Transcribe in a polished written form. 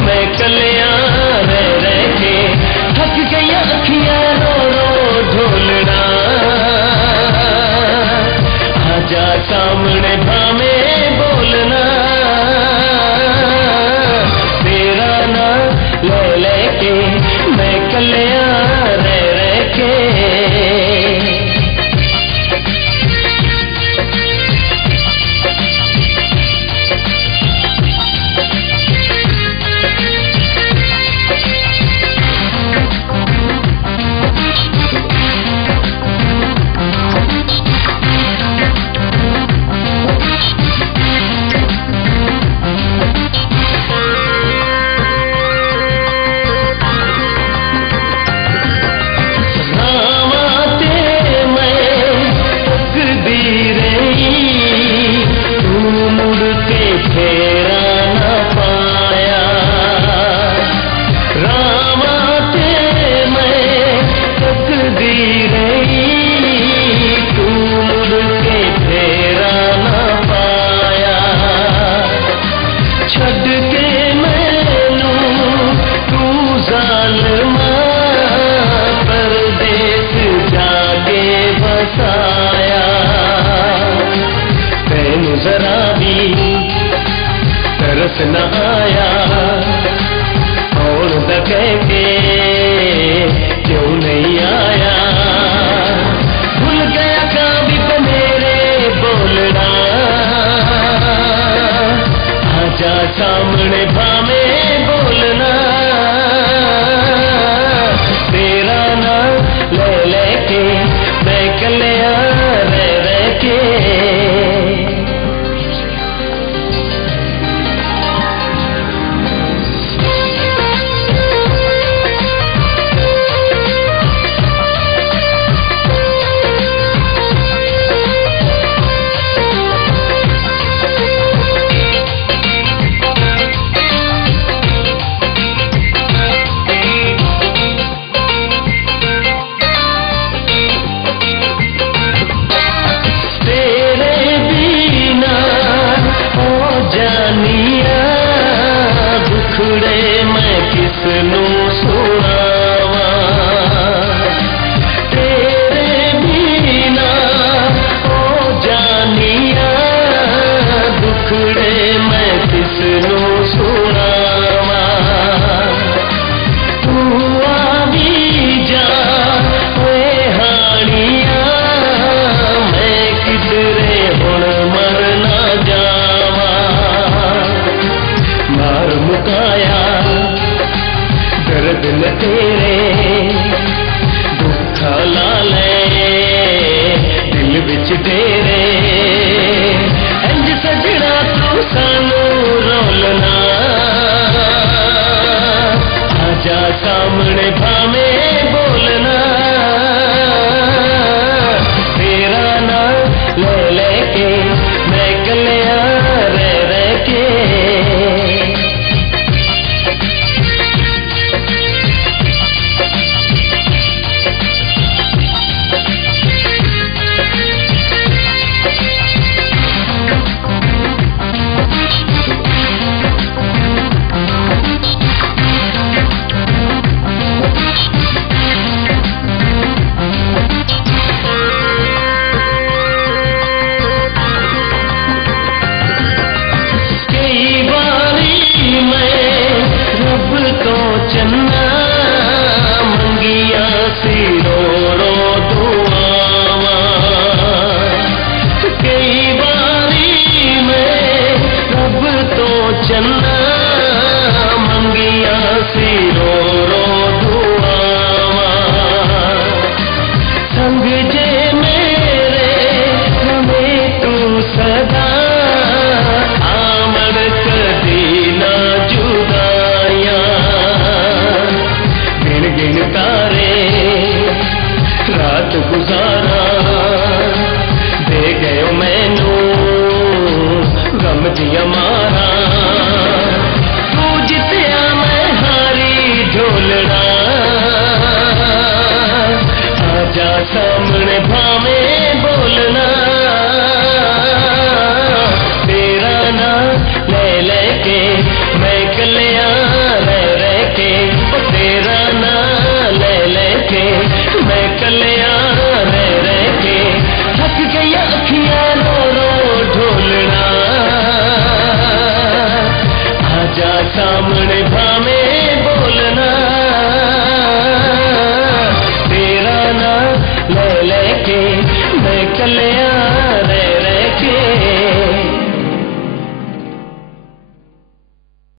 मैं कलियां रह रह के थक गई अखियां रो रो ढोलना। आजा सामने भावे बोलना, तेरा नाम ले लेके मैं कलियां रह रह के। जरा भी तरस न आया और कह के क्यों नहीं आया। भूल गया कभी तो मेरे बोलना, आजा सामने भावे बोलना, तेरा नाम ले लेके मैं कलियां रह रह के। दिल तेरे दुख ला ले दिल विच तेरे, इंज सजना तू सानू रोलना, आजा सामने भावे बोलना, तेरा नाम ले लेके मैं कलियां रह रह के। चन्ना मंगिया सी रो रो दुआवा, कई बारी मैं रब तो चन्ना मंगिया सी रो रो दुआवा, संग जे मेरे हमें तू सदा आमड़ कदी ना जुदाया, गिन तारे रात गुजारा दे गयो मैनू गम दिया मारा, तू जितया मैं हारी ढोलना, आजा सामने भावे बोलना, तेरा नाम ले लेके मैं कलियां जा सामने भावे